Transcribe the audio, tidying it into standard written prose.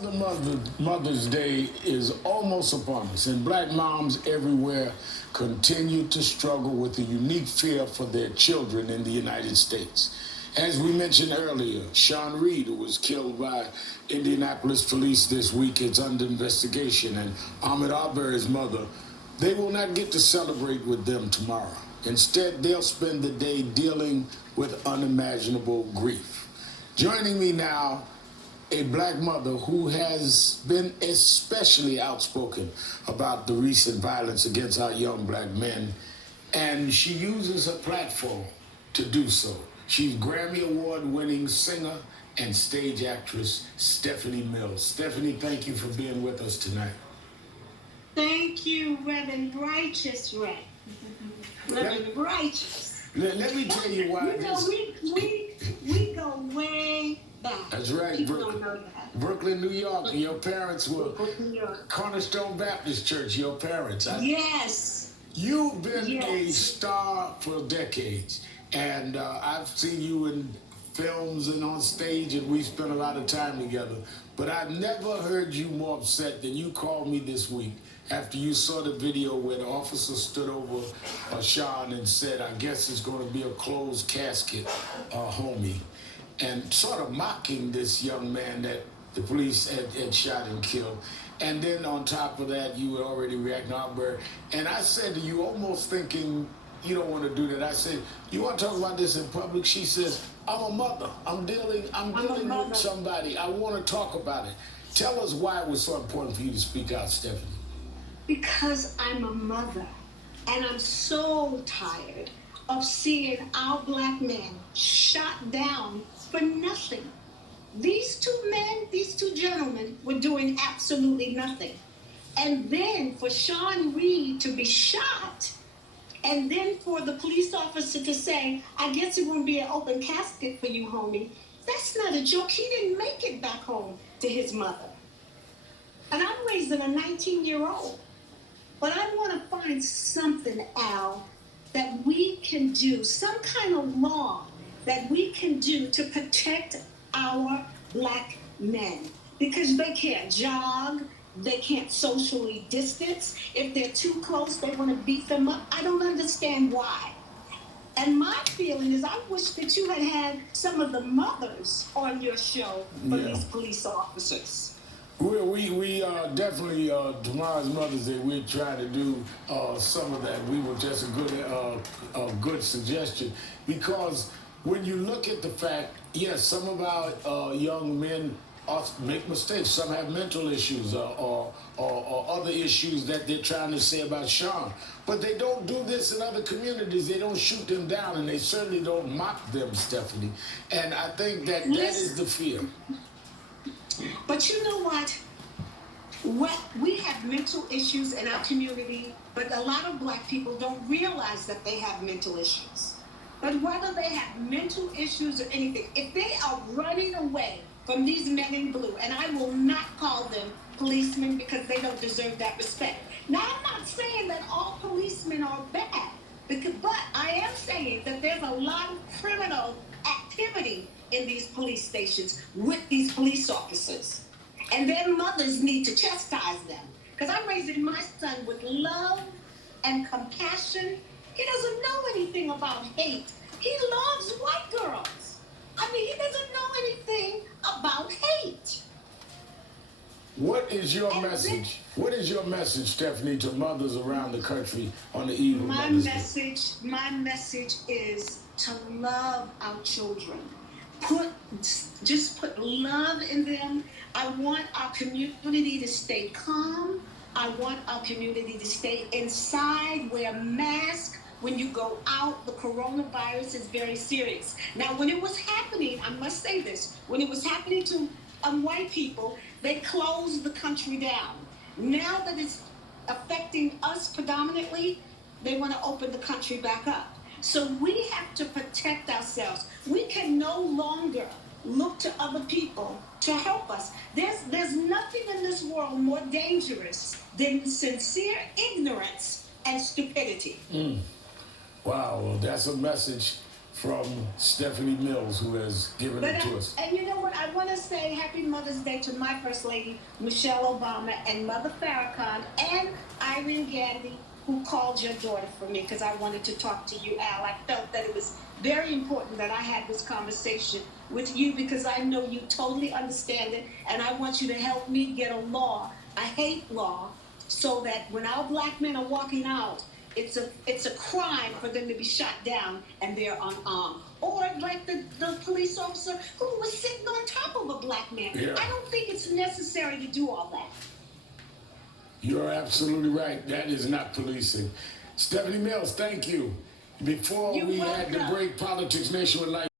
Mother's Day is almost upon us, and black moms everywhere continue to struggle with the unique fear for their children in the United States. As we mentioned earlier, Sean Reed, who was killed by Indianapolis police this week, is under investigation, and Ahmaud Arbery's mother, they will not get to celebrate with them tomorrow. Instead, they'll spend the day dealing with unimaginable grief. Joining me now, a black mother who has been especially outspoken about the recent violence against our young black men, and she uses her platform to do so. She's Grammy Award-winning singer and stage actress Stephanie Mills. Stephanie, thank you for being with us tonight. Thank you, Reverend Righteous Ray. Reverend Righteous. Let me tell you why. We go way back. That's right. People don't know that. Brooklyn, New York, and your parents were Cornerstone Baptist Church, your parents. Yes. You've been a star for decades, and I've seen you in films and on stage, and we spent a lot of time together. But I've never heard you more upset than you called me this week after you saw the video where the officer stood over Sean and said, I guess it's going to be a closed casket, homie, and sort of mocking this young man that the police had shot and killed. And then on top of that, you were already reacting to Arbery. And I said to you, almost thinking you don't want to do that, I said, you want to talk about this in public? She says, I'm a mother. I'm dealing with somebody. I want to talk about it. Tell us why it was so important for you to speak out, Stephanie. Because I'm a mother, and I'm so tired of seeing our black men shot down for nothing. These two gentlemen were doing absolutely nothing. And then for Sean Reed to be shot, and then for the police officer to say, I guess it won't be an open casket for you, homie. That's not a joke. He didn't make it back home to his mother. And I'm raising a 19-year-old. But I want to find something, Al, that we can do, some kind of law that we can do to protect our black men. Because they can't jog, they can't socially distance. If they're too close, they want to beat them up. I don't understand why. And my feeling is I wish that you had some of the mothers on your show for these police officers. We definitely, tomorrow's Mother's Day, we're trying to do some of that. We were just a good suggestion. Because when you look at the fact, yes, some of our young men make mistakes. Some have mental issues or other issues that they're trying to say about Sean. But they don't do this in other communities. They don't shoot them down, and they certainly don't mock them, Stephanie. And I think that is the fear. But you know what? We have mental issues in our community, but a lot of black people don't realize that they have mental issues. But whether they have mental issues or anything, if they are running away from these men in blue, and I will not call them policemen because they don't deserve that respect. Now, I'm not saying that all policemen are bad, but I am saying that there's a lot of criminal activity in these police stations with these police officers. And their mothers need to chastise them. Because I'm raising my son with love and compassion. He doesn't know anything about hate. He loves white girls. I mean, he doesn't know anything about hate. What is your message? What is your message, Stephanie, to mothers around the country on the eve of Mother's Day? My message is to love our children. Just put love in them. I want our community to stay calm. I want our community to stay inside, wear masks. When you go out, the coronavirus is very serious. Now, when it was happening, I must say this, when it was happening to white people, they closed the country down. Now that it's affecting us predominantly, they want to open the country back up. So we have to protect ourselves. We can no longer look to other people to help us. There's nothing in this world more dangerous than sincere ignorance and stupidity. Wow, well, that's a message from Stephanie Mills, who has given it to us. And you know what? I want to say Happy Mother's Day to my First Lady, Michelle Obama, and Mother Farrakhan, and Irene Gandy, who called your daughter for me because I wanted to talk to you, Al. I felt that it was very important that I had this conversation with you because I know you totally understand it, and I want you to help me get a law, a hate law, so that when our black men are walking out, it's a crime for them to be shot down and they're unarmed. Or like the police officer who was sitting on top of a black man. Yeah. I don't think it's necessary to do all that. You're absolutely right. That is not policing. Stephanie Mills, thank you. Before You're we had welcome. the break, Politics Nation would like